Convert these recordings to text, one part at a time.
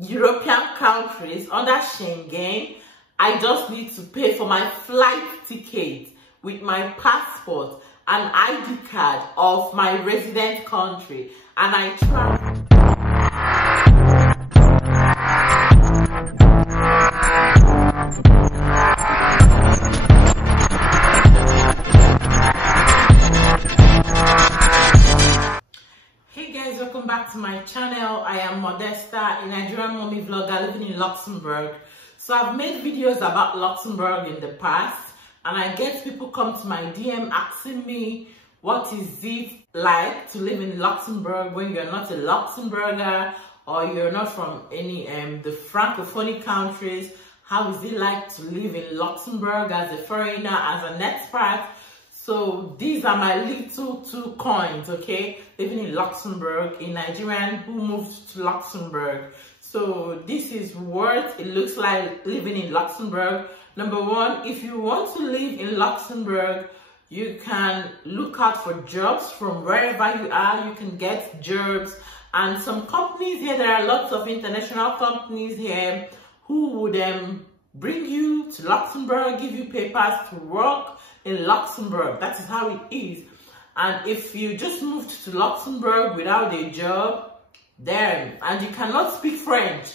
European countries under Schengen, I just need to pay for my flight ticket with my passport and ID card of my resident country, and I travel. Hey guys, welcome back to my channel. I am Modesta, a Nigerian mommy vlogger living in Luxembourg. So I've made videos about Luxembourg in the past, and I get people come to my DM asking me what is it like to live in Luxembourg when you're not a Luxembourger or you're not from any the Francophone countries. How is it like to live in Luxembourg as a foreigner, as an expat? So these are my little 2 coins, okay? Living in Luxembourg, a Nigerian who moved to Luxembourg. So this is what it looks like living in Luxembourg. Number 1, if you want to live in Luxembourg, you can look out for jobs from wherever you are. You can get jobs, and some companies here, there are lots of international companies here who would bring you to Luxembourg, give you papers to work in Luxembourg. That is how it is. And if you just moved to Luxembourg without a job, then, and you cannot speak French,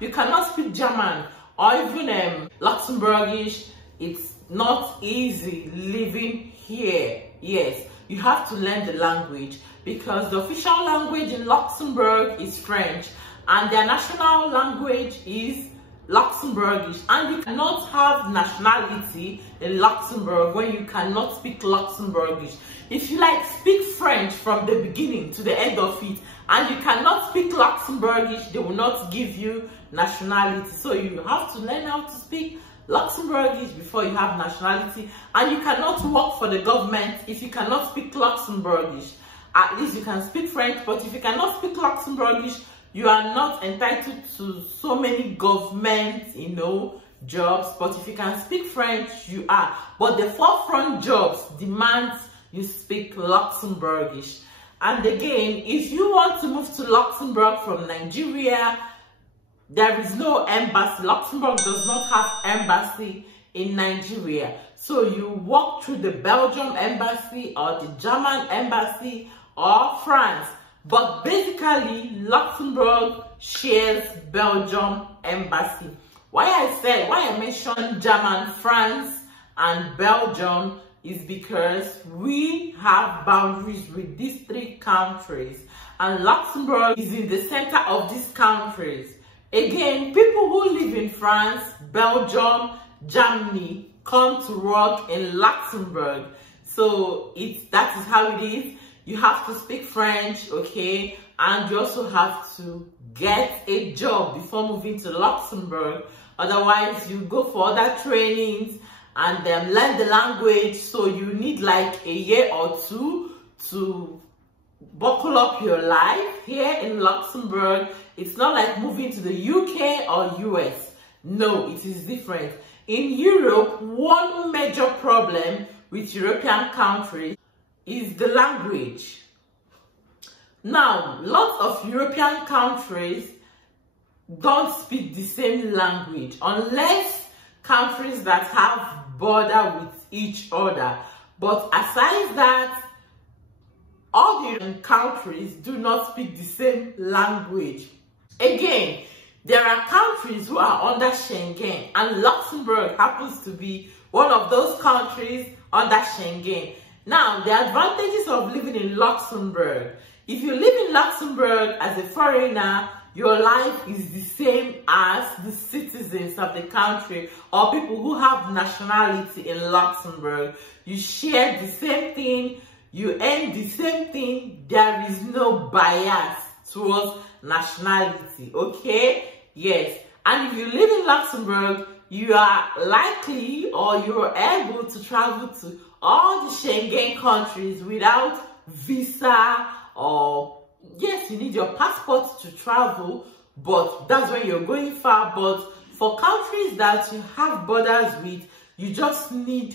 you cannot speak German, or even Luxembourgish, it's not easy living here. Yes, you have to learn the language, because the official language in Luxembourg is French, and their national language is Luxembourgish, and you cannot have nationality in Luxembourg when you cannot speak Luxembourgish. If you speak French from the beginning to the end of it, and you cannot speak Luxembourgish, they will not give you nationality. So you have to learn how to speak Luxembourgish before you have nationality, and you cannot work for the government if you cannot speak Luxembourgish. At least you can speak French, but if you cannot speak Luxembourgish, you are not entitled to so many government, jobs. But if you can speak French, you are. But the forefront jobs demand you speak Luxembourgish. And again, if you want to move to Luxembourg from Nigeria, there is no embassy. Luxembourg does not have embassy in Nigeria. So you walk through the Belgium embassy or the German embassy or France. But basically, Luxembourg shares Belgium embassy. Why I mentioned German, France, and Belgium is because we have boundaries with these 3 countries, and Luxembourg is in the center of these countries. Again, people who live in France, Belgium, Germany come to work in Luxembourg. So that is how it is. You have to speak French, okay? And you also have to get a job before moving to Luxembourg. Otherwise, you go for other trainings and then learn the language. So you need a year or 2 to buckle up your life here in Luxembourg. It's not like moving to the UK or US. No, it is different. In Europe, one major problem with European countries is the language. Now, lots of European countries don't speak the same language unless countries that have border with each other. But aside that, all the European countries do not speak the same language. Again, there are countries who are under Schengen, and Luxembourg happens to be one of those countries under Schengen. Now, the advantages of living in Luxembourg. If you live in Luxembourg as a foreigner, your life is the same as the citizens of the country or people who have nationality in Luxembourg. You share the same thing, you earn the same thing. There is no bias towards nationality, okay? Yes. And if you live in Luxembourg, you are likely or you're able to travel to all the Schengen countries without visa, or yes, you need your passport to travel, but that's when you're going far. But for countries that you have borders with, you just need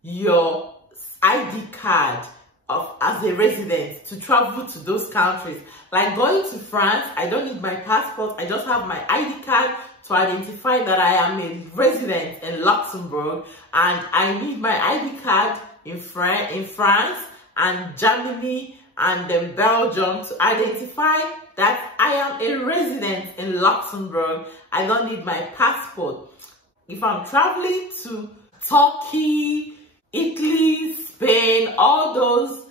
your ID card as a resident to travel to those countries. Like going to France, I don't need my passport. I just have my ID card to identify that I am a resident in Luxembourg, and I need my ID card in France and Germany and then Belgium to identify that I am a resident in Luxembourg. I don't need my passport. If I'm traveling to Turkey, Italy, Spain, all those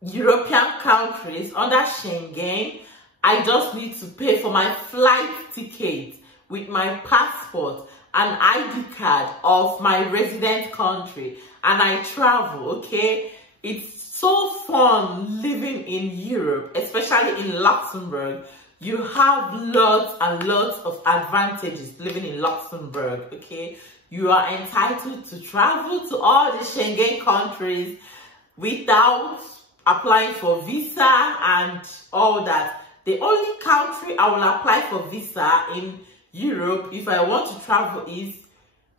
European countries under Schengen, I just need to pay for my flight ticket with my passport and ID card of my resident country, and I travel, okay? It's so fun living in Europe, especially in Luxembourg. You have lots and lots of advantages living in Luxembourg, okay? You are entitled to travel to all the Schengen countries without applying for visa and all that. The only country I will apply for visa in Europe if I want to travel is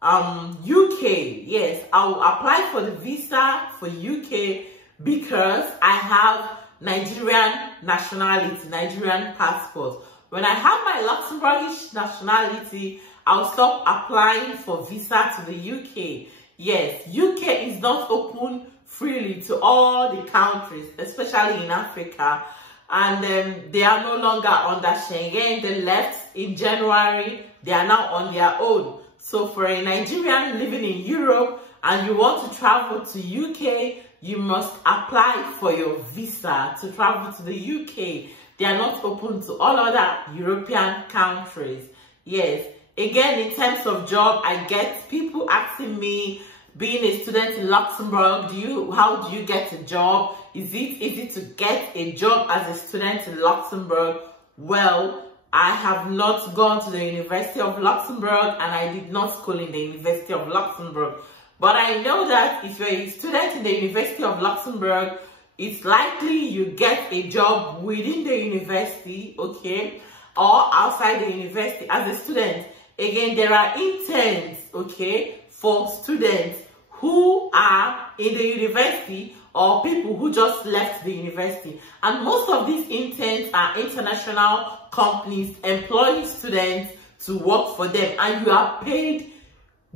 UK. Yes, I will apply for the visa for UK because I have Nigerian nationality, Nigerian passport. When I have my Luxembourgish nationality, I'll stop applying for visa to the UK. Yes, UK is not open freely to all the countries, especially in Africa. And they are no longer under Schengen. They left in January. They are now on their own. So for a Nigerian living in Europe and you want to travel to UK, you must apply for your visa to travel to the UK. They are not open to all other European countries. Yes. Again, in terms of job, I get people asking me, being a student in Luxembourg, how do you get a job? Is it easy to get a job as a student in Luxembourg? Well, I have not gone to the University of Luxembourg and I did not school in the University of Luxembourg. But I know that if you're a student in the University of Luxembourg, it's likely you get a job within the university, okay, or outside the university as a student. Again, there are interns, okay, for students who are in the university or people who just left the university. And most of these interns are international companies employing students to work for them, and you are paid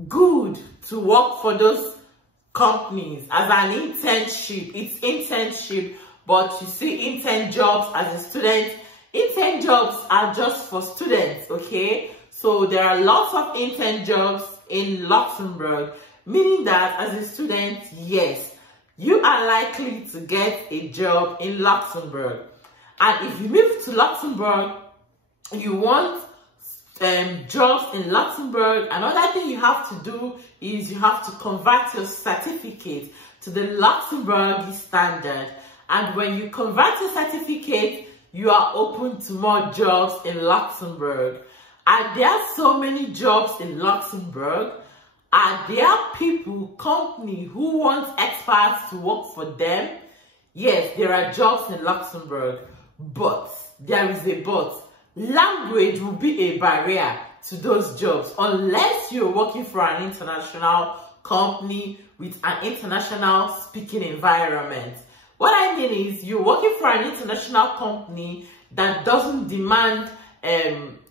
good to work for those companies as an internship. It's internship, but you see intern jobs as a student. Intern jobs are just for students, okay? So there are lots of intern jobs in Luxembourg, meaning that as a student, yes, you are likely to get a job in Luxembourg. And if you move to Luxembourg, you want jobs in Luxembourg, another thing you have to do is you have to convert your certificate to the Luxembourg standard. And when you convert your certificate, you are open to more jobs in Luxembourg. Are there so many jobs in Luxembourg? Are there people, company who want expats to work for them? Yes, there are jobs in Luxembourg, but there is a but. Language will be a barrier to those jobs unless you're working for an international company with an international speaking environment. What I mean is you're working for an international company that doesn't demand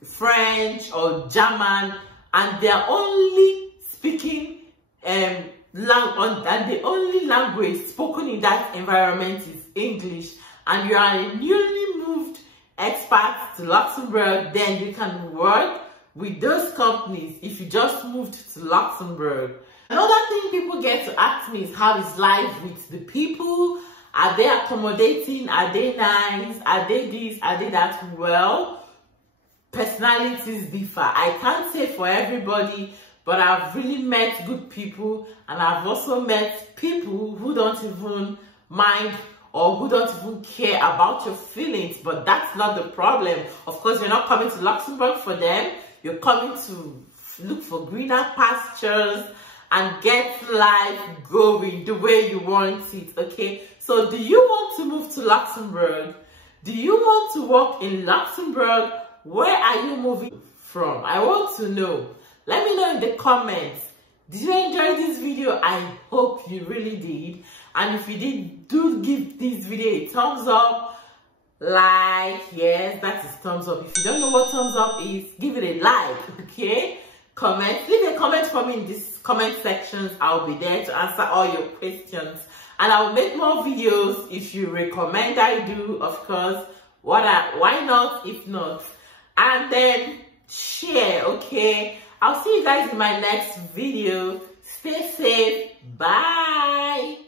French or German, and they're only speaking and the only language spoken in that environment is English, and you are a newly moved expat to Luxembourg, then you can work with those companies if you just moved to Luxembourg. Another thing people get to ask me is, how is life with the people? Are they accommodating? Are they nice? Are they this? Are they that? Well, personalities differ. I can't say for everybody, but I've really met good people, and I've also met people who don't even mind or who don't even care about your feelings. But that's not the problem. Of course, you're not coming to Luxembourg for them. You're coming to look for greener pastures and get life going the way you want it, okay? So do you want to move to Luxembourg? Do you want to work in Luxembourg? Where are you moving from? I want to know. Let me know in the comments. Did you enjoy this video? I hope you really did. And if you did, do give this video a thumbs up. Like, yes, that is thumbs up. If you don't know what thumbs up is, give it a like, okay? Comment, leave a comment for me in this comment sections. I'll be there to answer all your questions, and I'll make more videos if you recommend I do, of course. Why not if not? And then share, okay? I'll see you guys in my next video. Stay safe. Bye.